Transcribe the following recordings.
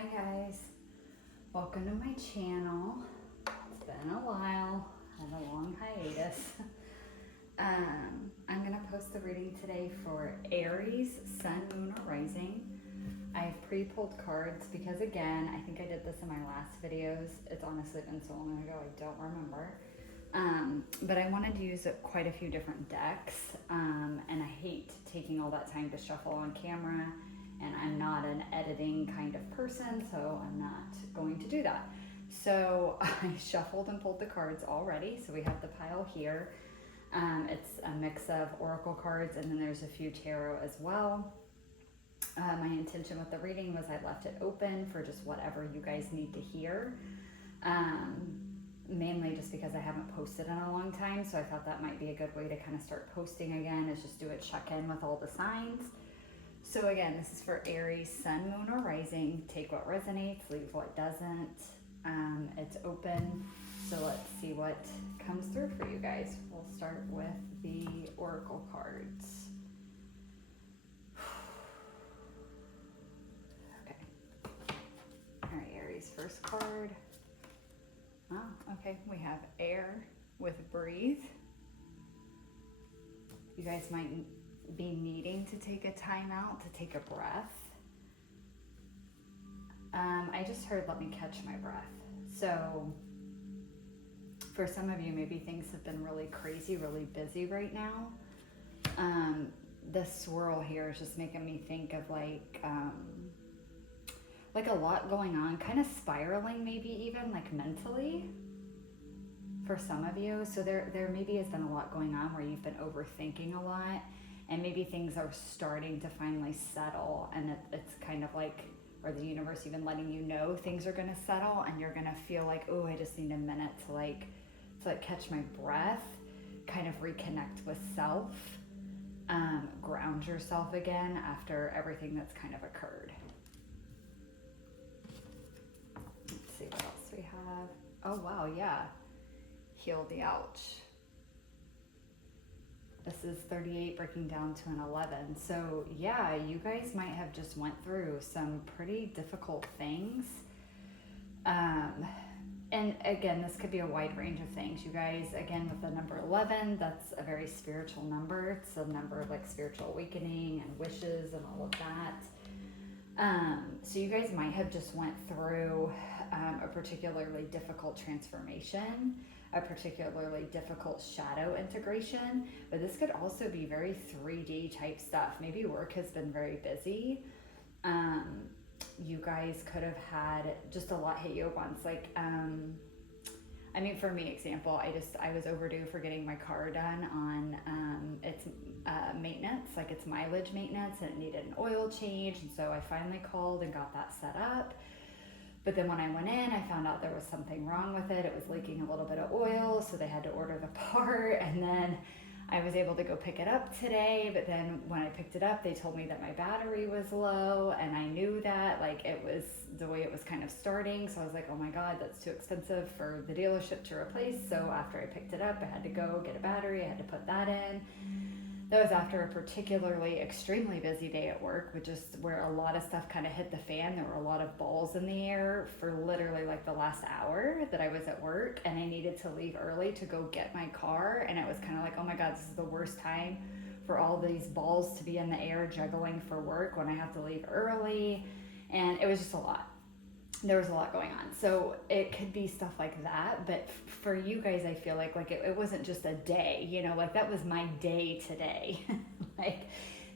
Hi guys, welcome to my channel. It's been a while, had a long hiatus. I'm gonna post the reading today for Aries, Sun, Moon, or Rising. I've pre-pulled cards because again, I think I did this in my last videos. It's honestly been so long ago, I don't remember. But I wanted to use quite a few different decks, and I hate taking all that time to shuffle on camera. And I'm not an editing kind of person, so I'm not going to do that. So I shuffled and pulled the cards already. So we have the pile here. It's a mix of oracle cards, and then there's a few tarot as well. My intention with the reading was I left it open for just whatever you guys need to hear. Mainly just because I haven't posted in a long time, so I thought that might be a good way to kind of start posting again, is just do a check-in with all the signs. So again, this is for Aries, Sun, Moon, or Rising. Take what resonates, leave what doesn't. It's open, so let's see what comes through for you guys. We'll start with the oracle cards. Okay. All right, Aries, first card. Oh, okay, we have air with breathe. You guys might be needing to take a time out, to take a breath. I just heard, let me catch my breath. So for some of you, maybe things have been really crazy, really busy right now. The swirl here is just making me think of like a lot going on, kind of spiraling, maybe even like mentally for some of you. So there maybe has been a lot going on where you've been overthinking a lot. And maybe things are starting to finally settle, and it's kind of like, or the universe even letting you know things are gonna settle, and you're gonna feel like, oh, I just need a minute to like catch my breath, kind of reconnect with self, ground yourself again after everything that's kind of occurred. Let's see what else we have. Oh wow, yeah, heal the ouch. This is 38 breaking down to an 11. So yeah, you guys might have just went through some pretty difficult things. And again, this could be a wide range of things. You guys, again, with the number 11, that's a very spiritual number. It's a number of like spiritual awakening and wishes and all of that. So you guys might have just went through a particularly difficult transformation, a particularly difficult shadow integration, but this could also be very 3D type stuff. Maybe work has been very busy. You guys could have had just a lot hit you at once. Like, I mean, for me, example, I was overdue for getting my car done on its maintenance, like its mileage maintenance, and it needed an oil change. And so I finally called and got that set up. But then when I went in, I found out there was something wrong with it. It was leaking a little bit of oil, so they had to order the part. And then I was able to go pick it up today. But then when I picked it up, they told me that my battery was low. And I knew that, like, it was the way it was kind of starting. So I was like, oh my God, that's too expensive for the dealership to replace. So after I picked it up, I had to go get a battery. I had to put that in. That was after a particularly extremely busy day at work, which is where a lot of stuff kind of hit the fan. There were a lot of balls in the air for literally like the last hour that I was at work, and I needed to leave early to go get my car. And it was kind of like, oh my God, this is the worst time for all these balls to be in the air juggling for work when I have to leave early. And it was just a lot. There was a lot going on. So it could be stuff like that. But for you guys, I feel like it wasn't just a day, you know, like that was my day today. Like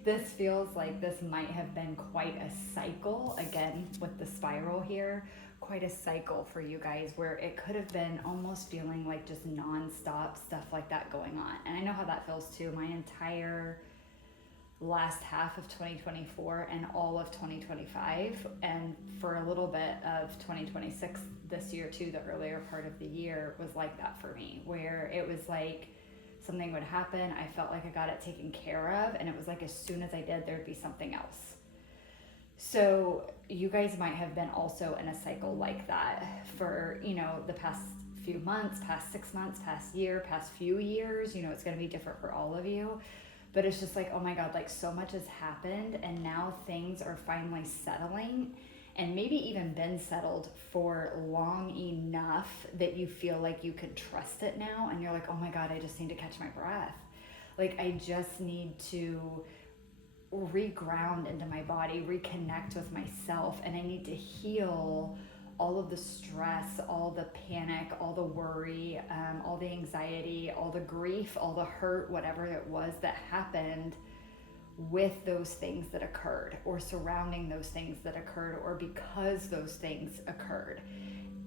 this feels like this might have been quite a cycle, again, with the spiral here, quite a cycle for you guys where it could have been almost feeling like just nonstop stuff like that going on. And I know how that feels too. My entire last half of 2024 and all of 2025, and for a little bit of 2026 this year too, the earlier part of the year was like that for me, where it was like something would happen, I felt like I got it taken care of, and it was like as soon as I did, there'd be something else. So you guys might have been also in a cycle like that for, you know, the past few months, past 6 months, past year, past few years. You know, it's going to be different for all of you. But it's just like, oh my God, like so much has happened, and now things are finally settling, and maybe even been settled for long enough that you feel like you can trust it now, and you're like, oh my God, I just need to catch my breath. Like, I just need to reground into my body, reconnect with myself, and I need to heal all of the stress, all the panic, all the worry, all the anxiety, all the grief, all the hurt, whatever it was that happened with those things that occurred, or surrounding those things that occurred, or because those things occurred.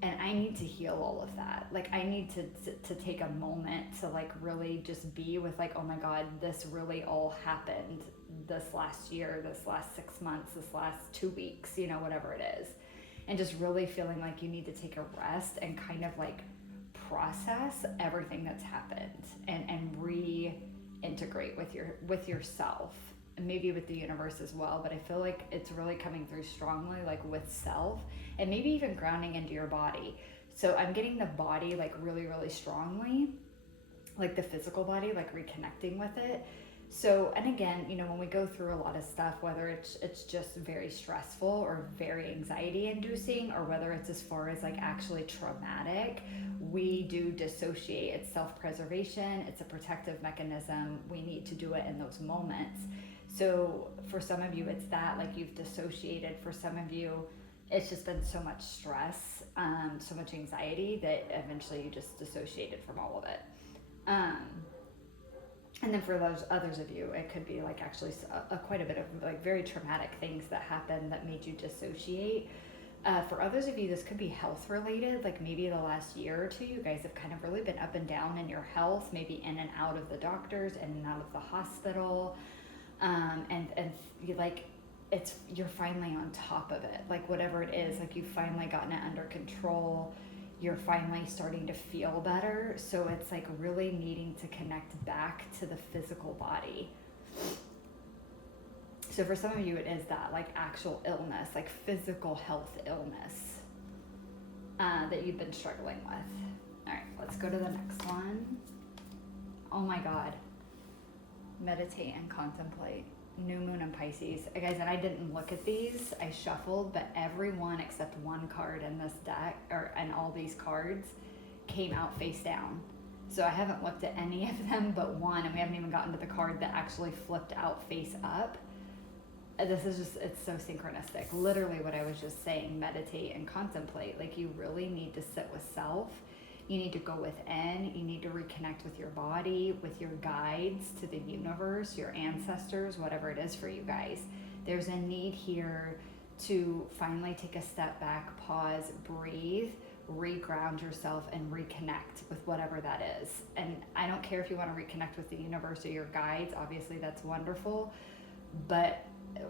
And I need to heal all of that. Like, I need to take a moment to like really just be with like, oh my God, this really all happened this last year, this last 6 months, this last 2 weeks, you know, whatever it is. And just really feeling like you need to take a rest and kind of like process everything that's happened, and reintegrate with yourself, and maybe with the universe as well. But I feel like it's really coming through strongly, like with self, and maybe even grounding into your body. So I'm getting the body like really, really strongly, like the physical body, like reconnecting with it. So, and again, you know, when we go through a lot of stuff, whether it's just very stressful or very anxiety inducing, or whether it's as far as like actually traumatic, we do dissociate. It's self-preservation. It's a protective mechanism. We need to do it in those moments. So for some of you, it's that, like, you've dissociated. For some of you, it's just been so much stress, so much anxiety, that eventually you just dissociated from all of it. And then for those others of you, it could be like actually quite a bit of like very traumatic things that happened that made you dissociate. For others of you, this could be health related. Like maybe the last year or two, you guys have kind of really been up and down in your health, maybe in and out of the doctors, in and out of the hospital. And you like, you're finally on top of it. Like whatever it is, like you've finally gotten it under control. You're finally starting to feel better. So it's like really needing to connect back to the physical body. So for some of you, it is that like actual illness, like physical health illness that you've been struggling with. All right, let's go to the next one. Oh my God. Meditate and contemplate. New moon in Pisces. Guys, and I didn't look at these. I shuffled, but every one except one card in this deck, and all these cards came out face down. So I haven't looked at any of them but one, and we haven't even gotten to the card that actually flipped out face up. This is just, it's so synchronistic. Literally what I was just saying, meditate and contemplate. Like you really need to sit with self. You need to go within. You need to reconnect with your body, with your guides, to the universe, your ancestors, whatever it is for you guys. There's a need here to finally take a step back, pause, breathe, reground yourself, and reconnect with whatever that is. And I don't care if you want to reconnect with the universe or your guides. Obviously, that's wonderful. But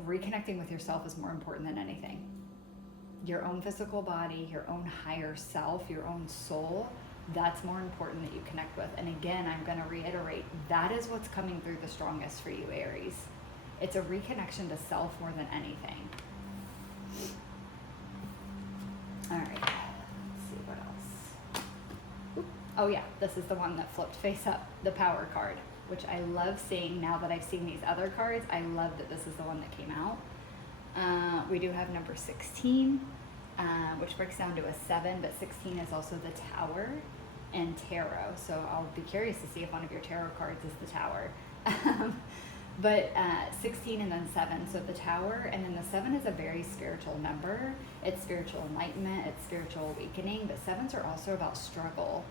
reconnecting with yourself is more important than anything. Your own physical body, your own higher self, your own soul, that's more important that you connect with. And again, I'm going to reiterate, that is what's coming through the strongest for you, Aries. It's a reconnection to self more than anything. All right, let's see what else. Oh yeah, this is the one that flipped face up, the Power card, which I love seeing. Now that I've seen these other cards, I love that this is the one that came out. We do have number 16, which breaks down to a 7, but 16 is also the Tower and Tarot. So I'll be curious to see if one of your tarot cards is the Tower. But 16 and then 7, so the Tower, and then the 7 is a very spiritual number. It's spiritual enlightenment, it's spiritual awakening, but 7s are also about struggle.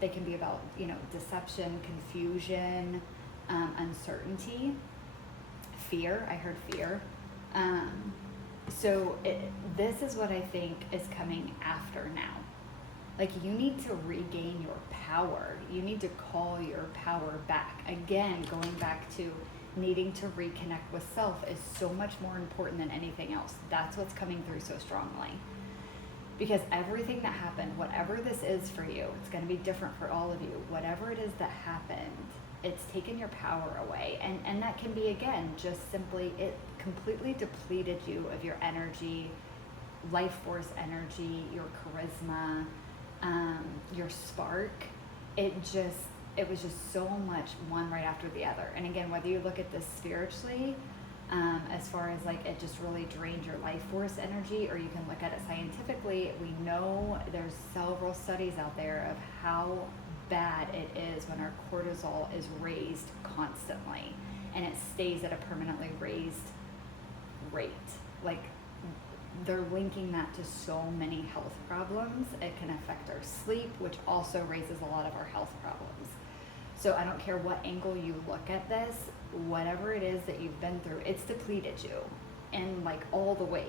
They can be about, you know, deception, confusion, uncertainty, fear. I heard fear. So this is what I think is coming after now. Like you need to regain your power. You need to call your power back. Again, going back to needing to reconnect with self is so much more important than anything else. That's what's coming through so strongly. Because everything that happened, whatever this is for you, it's going to be different for all of you. Whatever it is that happened, it's taken your power away. And that can be, again, just simply, it completely depleted you of your energy, life force energy, your charisma, your spark. It was just so much one right after the other. And again, whether you look at this spiritually as far as like it just really drains your life force energy, or you can look at it scientifically. We know there's several studies out there of how bad it is when our cortisol is raised constantly and it stays at a permanently raised rate. Like, they're linking that to so many health problems. It can affect our sleep, which also raises a lot of our health problems. So I don't care what angle you look at this, whatever it is that you've been through, it's depleted you in like all the ways.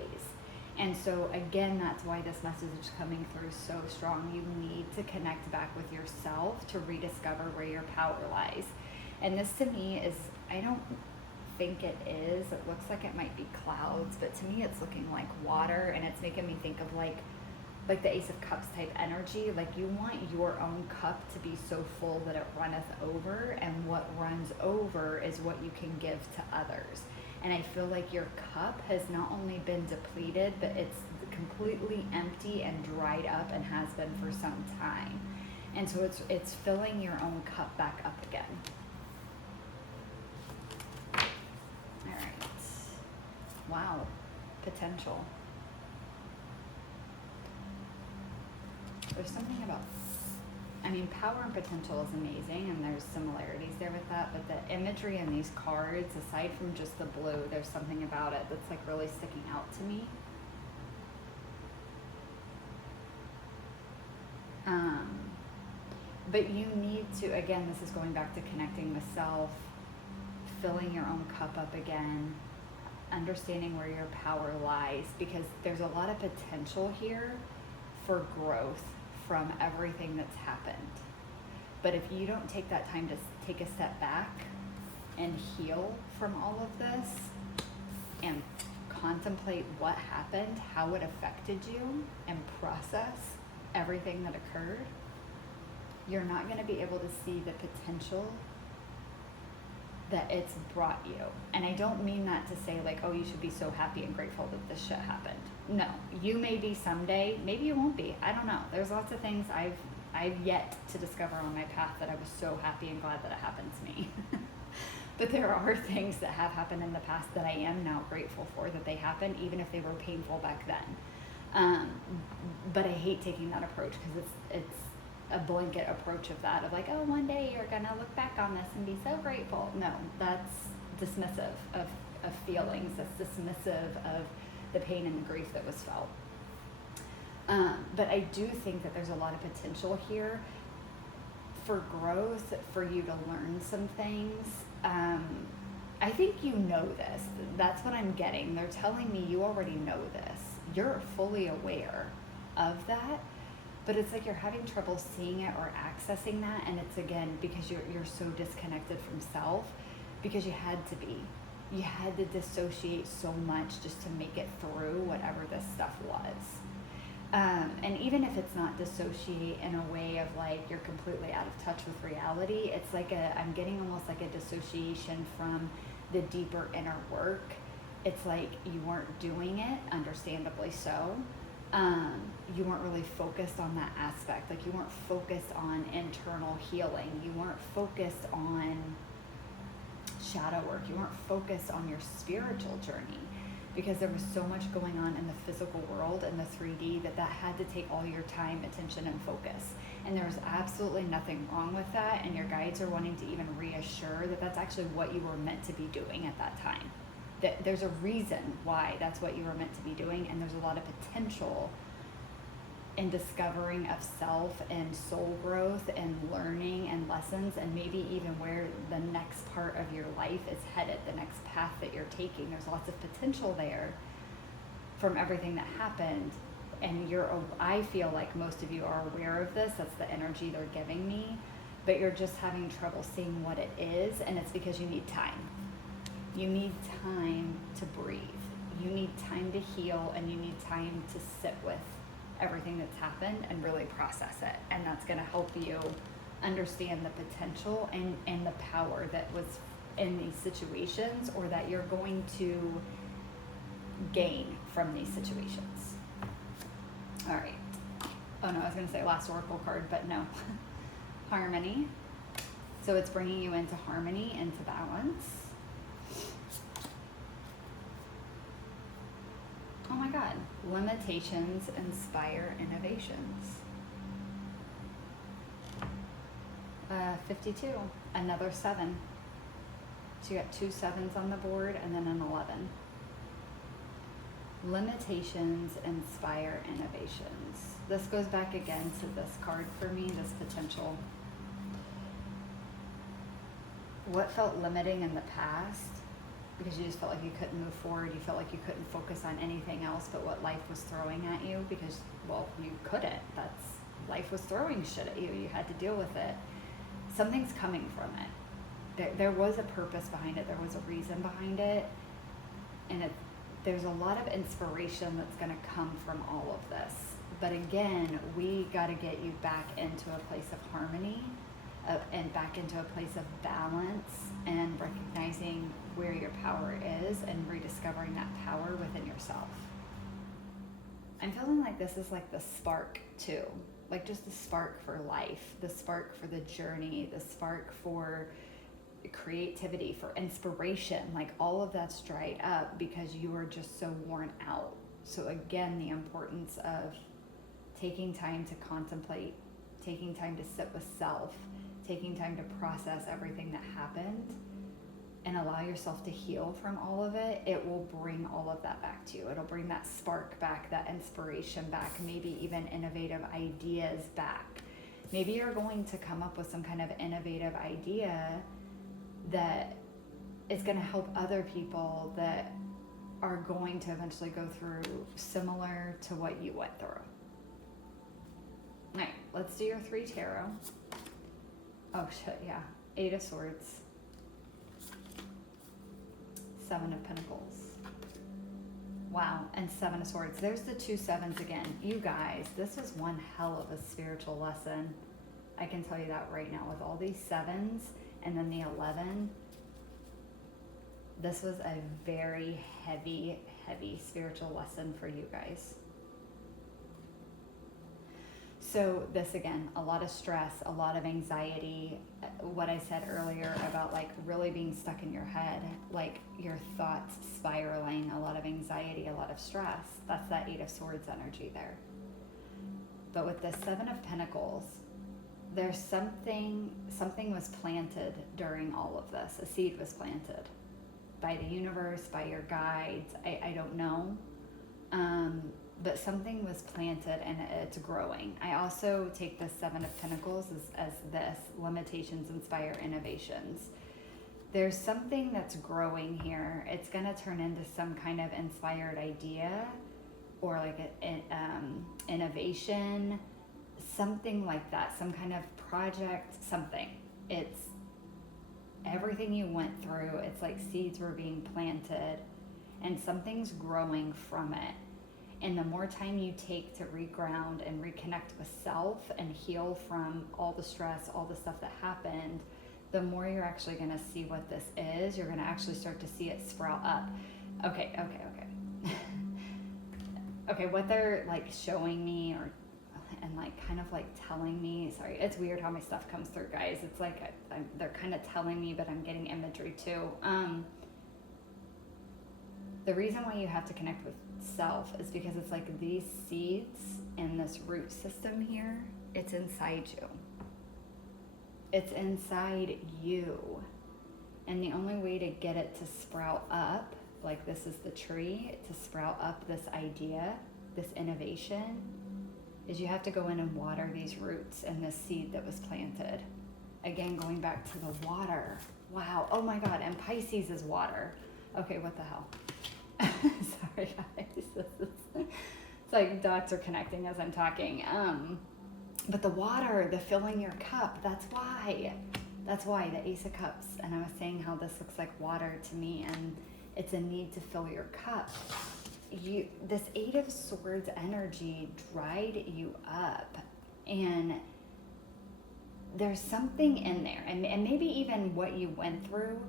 And so again, that's why this message is coming through so strong. You need to connect back with yourself to rediscover where your power lies. And this to me is, I don't think it is. It looks like it might be clouds, but to me it's looking like water, and it's making me think of like the Ace of Cups type energy. Like, you want your own cup to be so full that it runneth over, and what runs over is what you can give to others. And I feel like your cup has not only been depleted, but it's completely empty and dried up, and has been for some time. And so it's filling your own cup back up again. All right. Wow. Potential. There's something about, I mean, power and potential is amazing, and there's similarities there with that, but the imagery in these cards, aside from just the blue, there's something about it that's like really sticking out to me. But you need to, again, this is going back to connecting with self, filling your own cup up again, understanding where your power lies, because there's a lot of potential here for growth from everything that's happened. But if you don't take that time to take a step back and heal from all of this and contemplate what happened, how it affected you, and process everything that occurred, you're not going to be able to see the potential that it's brought you. And I don't mean that to say like, oh, you should be so happy and grateful that this shit happened. No, you may be someday, maybe you won't be. I don't know. There's lots of things I've yet to discover on my path that I was so happy and glad that it happened to me. But there are things that have happened in the past that I am now grateful for that they happened, even if they were painful back then. But I hate taking that approach, because it's a blanket approach of that, of like, oh, one day you're gonna look back on this and be so grateful. No, that's dismissive of feelings. That's dismissive of the pain and the grief that was felt. But I do think that there's a lot of potential here for growth, for you to learn some things. I think you know this. That's what I'm getting. They're telling me you already know this. You're fully aware of that. But it's like you're having trouble seeing it or accessing that, and it's again because you're so disconnected from self, because you had to be. You had to dissociate so much just to make it through whatever this stuff was. And even if it's not dissociate in a way of like you're completely out of touch with reality, it's like I'm getting almost like a dissociation from the deeper inner work. It's like you weren't doing it, understandably so. You weren't really focused on that aspect. Like, you weren't focused on internal healing. You weren't focused on shadow work. You weren't focused on your spiritual journey, because there was so much going on in the physical world and the 3D that had to take all your time, attention, and focus. And there's absolutely nothing wrong with that. And your guides are wanting to even reassure that that's actually what you were meant to be doing at that time. That there's a reason why that's what you were meant to be doing, and there's a lot of potential in discovering of self and soul growth and learning and lessons, and maybe even where the next part of your life is headed, the next path that you're taking. There's lots of potential there from everything that happened, and I feel like most of you are aware of this. That's the energy they're giving me, but you're just having trouble seeing what it is, and it's because you need time. You need time to breathe. You need time to heal, and you need time to sit with everything that's happened and really process it. And that's going to help you understand the potential and the power that was in these situations, or that you're going to gain from these situations. All right. Oh no, I was going to say last oracle card, but no. Harmony. So it's bringing you into harmony, into balance. my God. Limitations inspire innovations. 52, another 7. So you got 2 7s on the board and then an 11. Limitations inspire innovations. This goes back again to this card for me, this potential. What felt limiting in the past, because you just felt like you couldn't move forward, you felt like you couldn't focus on anything else but what life was throwing at you, because, well, you couldn't. Life was throwing shit at you. You had to deal with it. Something's coming from it. There was a purpose behind it. There was a reason behind it. And there's a lot of inspiration that's going to come from all of this. But again, we got to get you back into a place of harmony and back into a place of balance and recognizing where your power is and rediscovering that power within yourself. I'm feeling like this is like the spark too. Like just the spark for life, the spark for the journey, the spark for creativity, for inspiration. Like all of that's dried up because you are just so worn out. So again, the importance of taking time to contemplate, taking time to sit with self, taking time to process everything that happened and allow yourself to heal from all of it, it will bring all of that back to you. It'll bring that spark back, that inspiration back, maybe even innovative ideas back. Maybe you're going to come up with some kind of innovative idea that is going to help other people that are going to eventually go through similar to what you went through. All right, let's do your 3 tarot. Oh shit, yeah. 8 of Swords. 7 of Pentacles. Wow, and 7 of Swords. There's the 2 7s again. You guys, this was one hell of a spiritual lesson. I can tell you that right now with all these 7s and then the 11. This was a very heavy, heavy spiritual lesson for you guys. So this again, a lot of stress, a lot of anxiety, what I said earlier about like really being stuck in your head, like your thoughts spiraling, a lot of anxiety, a lot of stress. That's that 8 of Swords energy there. But with the 7 of Pentacles, there's something was planted during all of this. A seed was planted by the universe, by your guides. I don't know. But something was planted and it's growing. I also take the 7 of Pentacles as this, limitations inspire innovations. There's something that's growing here. It's gonna turn into some kind of inspired idea or like an innovation, something like that, some kind of project, something. It's everything you went through. It's like seeds were being planted and something's growing from it. And the more time you take to reground and reconnect with self and heal from all the stress, all the stuff that happened, the more you're actually going to see what this is. You're going to actually start to see it sprout up. Okay. Okay, what they're like showing me and like kind of like telling me, sorry, it's weird how my stuff comes through, guys. It's like they're kind of telling me, but I'm getting imagery too. The reason why you have to connect with self is because it's like these seeds and this root system here, it's inside you. It's inside you. And the only way to get it to sprout up, like this is the tree, to sprout up this idea, this innovation, is you have to go in and water these roots and this seed that was planted. Again, going back to the water. Wow, oh my God, and Pisces is water. Okay, what the hell? Sorry guys, it's like dots are connecting as I'm talking. But the water, the filling your cup, that's why the Ace of Cups. And I was saying how this looks like water to me, and it's a need to fill your cup. This 8 of Swords energy dried you up, and there's something in there, and maybe even what you went through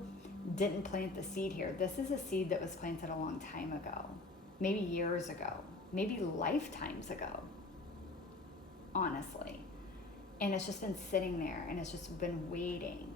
didn't plant the seed here. This is a seed that was planted a long time ago, maybe years ago, maybe lifetimes ago, honestly. And it's just been sitting there and it's just been waiting.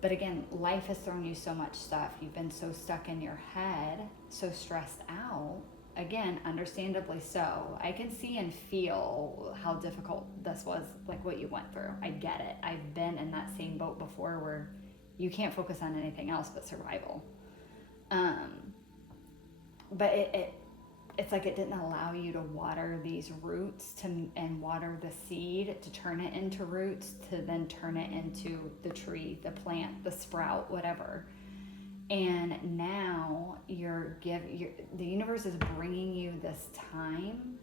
But again, life has thrown you so much stuff. You've been so stuck in your head, so stressed out again, understandably so. I can see and feel how difficult this was, like what you went through. I get it. I've been in that same boat before where you can't focus on anything else but survival. But it's like it didn't allow you to water these roots and water the seed to turn it into roots, to then turn it into the tree, the plant, the sprout, whatever. And now the universe is bringing you this time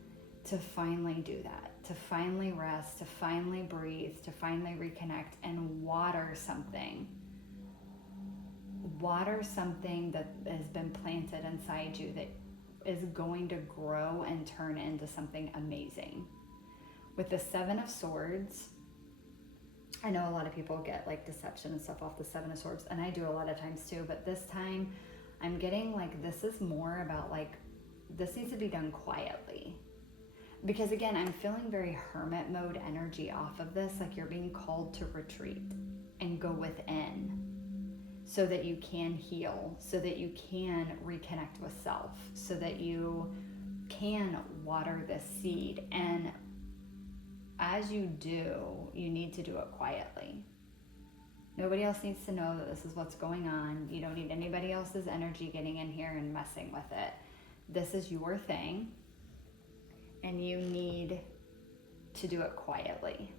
to finally do that, to finally rest, to finally breathe, to finally reconnect and water something that has been planted inside you that is going to grow and turn into something amazing. With the Seven of Swords, I know a lot of people get like deception and stuff off the Seven of Swords, and I do a lot of times too, but this time I'm getting like, this is more about like, this needs to be done quietly. Because again, I'm feeling very hermit mode energy off of this, like you're being called to retreat and go within so that you can heal, so that you can reconnect with self, so that you can water this seed. And as you do, you need to do it quietly. Nobody else needs to know that this is what's going on. You don't need anybody else's energy getting in here and messing with it. This is your thing, and you need to do it quietly.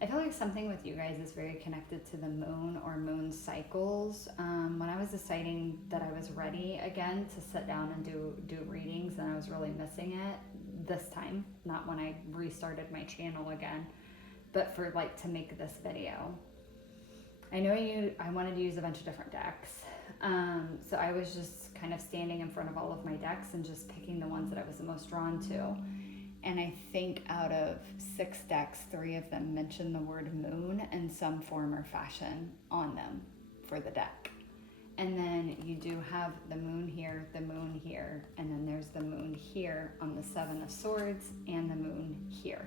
I feel like something with you guys is very connected to the moon or moon cycles. When I was deciding that I was ready again to sit down and do readings, and I was really missing it this time, not when I restarted my channel again, but for like to make this video. I wanted to use a bunch of different decks. So I was just kind of standing in front of all of my decks and just picking the ones that I was the most drawn to. And I think out of 6 decks, 3 of them mention the word moon in some form or fashion on them for the deck. And then you do have the moon here, and then there's the moon here on the Seven of Swords, and the moon here.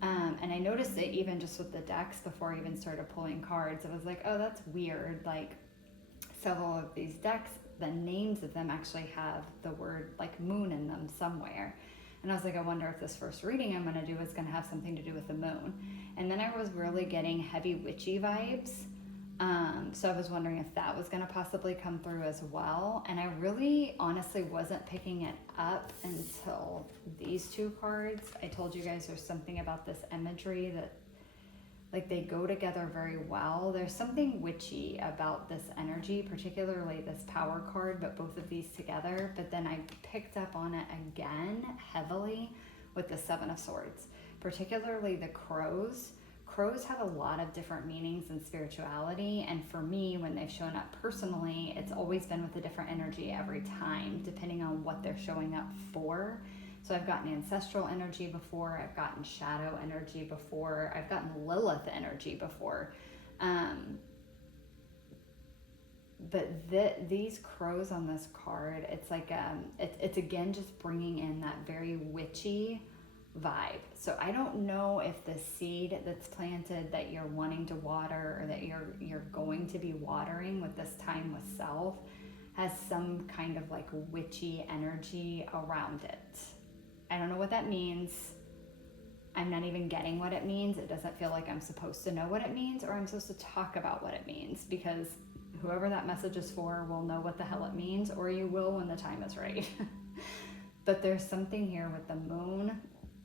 And I noticed it even just with the decks before I even started pulling cards. I was like, oh, that's weird. Like several of these decks, the names of them actually have the word like moon in them somewhere. And I was like, I wonder if this first reading I'm going to do is going to have something to do with the moon. And then I was really getting heavy witchy vibes. So I was wondering if that was going to possibly come through as well. And I really honestly wasn't picking it up until these 2 cards. I told you guys there's something about this imagery that like they go together very well. There's something witchy about this energy, particularly this Power card, but both of these together. But then I picked up on it again heavily with the Seven of Swords, particularly the crows. Crows have a lot of different meanings in spirituality, and for me, when they've shown up personally, it's always been with a different energy every time, depending on what they're showing up for. So I've gotten ancestral energy before, I've gotten shadow energy before, I've gotten Lilith energy before. But these crows on this card, it's like, it's again just bringing in that very witchy vibe. So I don't know if the seed that's planted that you're wanting to water, or that you're going to be watering with this time with self, has some kind of like witchy energy around it. I don't know what that means. I'm not even getting what it means. It doesn't feel like I'm supposed to know what it means, or I'm supposed to talk about what it means, because whoever that message is for will know what the hell it means, or you will when the time is right. But there's something here with the moon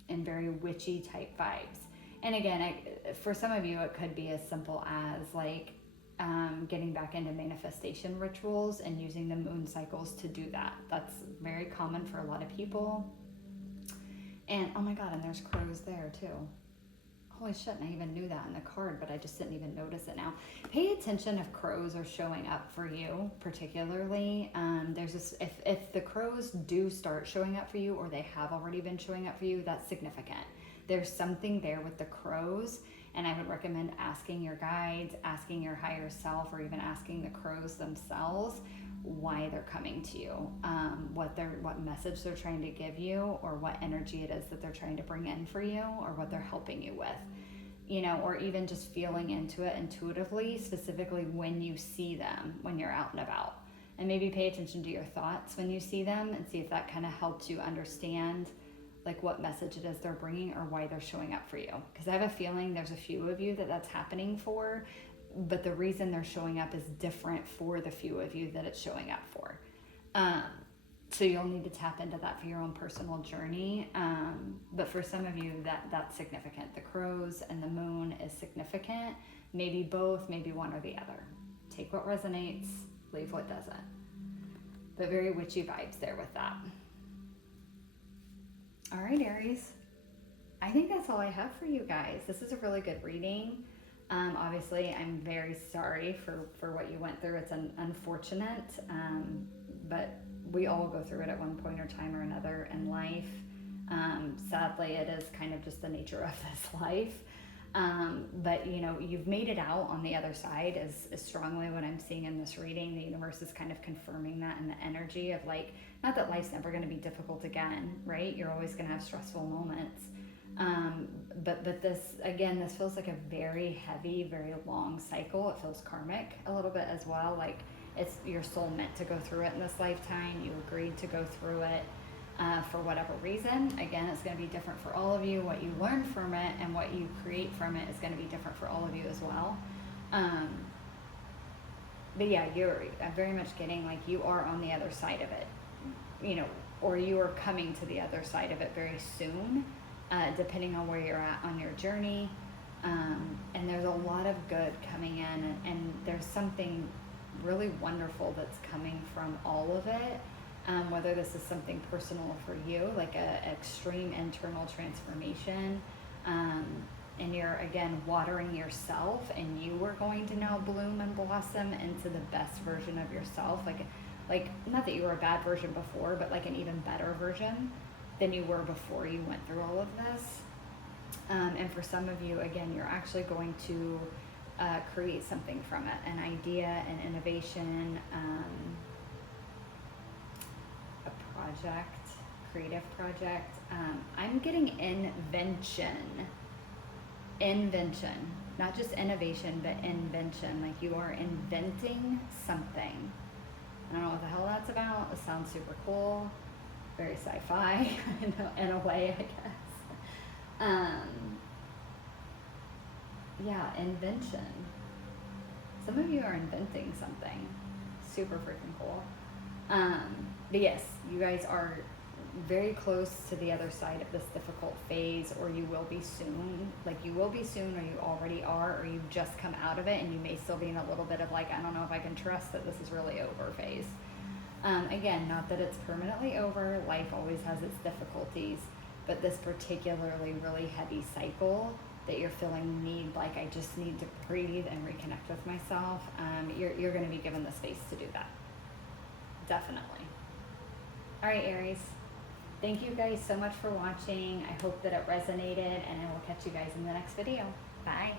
and very witchy type vibes. And again, for some of you, it could be as simple as like getting back into manifestation rituals and using the moon cycles to do that. That's very common for a lot of people. And oh my God, and there's crows there too. Holy shit, and I even knew that in the card, but I just didn't even notice it now. Pay attention if crows are showing up for you, particularly. There's this, if the crows do start showing up for you, or they have already been showing up for you, that's significant. There's something there with the crows, and I would recommend asking your guides, asking your higher self, or even asking the crows themselves why they're coming to you, what message they're trying to give you, or what energy it is that they're trying to bring in for you, or what they're helping you with. you know, or even just feeling into it intuitively, specifically when you see them, when you're out and about. And maybe pay attention to your thoughts when you see them and see if that kind of helps you understand like what message it is they're bringing or why they're showing up for you. Because I have a feeling there's a few of you that that's happening for, but the reason they're showing up is different for the few of you that it's showing up for. So you'll need to tap into that for your own personal journey. But for some of you, that's significant. The crows and the moon is significant. Maybe both, maybe one or the other. Take what resonates, leave what doesn't. But very witchy vibes there with that. All right, Aries. I think that's all I have for you guys. This is a really good reading. Obviously, I'm very sorry for what you went through. It's unfortunate, but we all go through it at one point or time or another in life. Sadly, it is kind of just the nature of this life. But you know, you've made it out on the other side is strongly what I'm seeing in this reading. The universe is kind of confirming that in the energy of like, not that life's never going to be difficult again, right? You're always going to have stressful moments. But this, again, this feels like a very heavy, very long cycle. It feels karmic a little bit as well. Like it's your soul meant to go through it in this lifetime. You agreed to go through it for whatever reason. Again, it's going to be different for all of you. What you learn from it and what you create from it is going to be different for all of you as well. But yeah, I'm very much getting like you are on the other side of it, you know, or you are coming to the other side of it very soon. Depending on where you're at on your journey. And there's a lot of good coming in, and there's something really wonderful that's coming from all of it. Whether this is something personal for you, like an extreme internal transformation, and you're, again, watering yourself, and you are going to now bloom and blossom into the best version of yourself. Like not that you were a bad version before, but like an even better version than you were before you went through all of this. And for some of you, again, you're actually going to create something from it, an idea, an innovation, a project, creative project. I'm getting invention, not just innovation, but invention. Like you are inventing something. I don't know what the hell that's about. It sounds super cool. Very sci-fi in a way, I guess. Yeah, invention. Some of you are inventing something super freaking cool. But yes, you guys are very close to the other side of this difficult phase, or you will be soon. Like you will be soon, or you already are, or you've just come out of it, and you may still be in a little bit of like, I don't know if I can trust that this is really over phase. Again, not that it's permanently over. Life always has its difficulties, but this particularly really heavy cycle that you're feeling like I just need to breathe and reconnect with myself, you're going to be given the space to do that. Definitely. All right, Aries. Thank you guys so much for watching. I hope that it resonated, and I will catch you guys in the next video. Bye.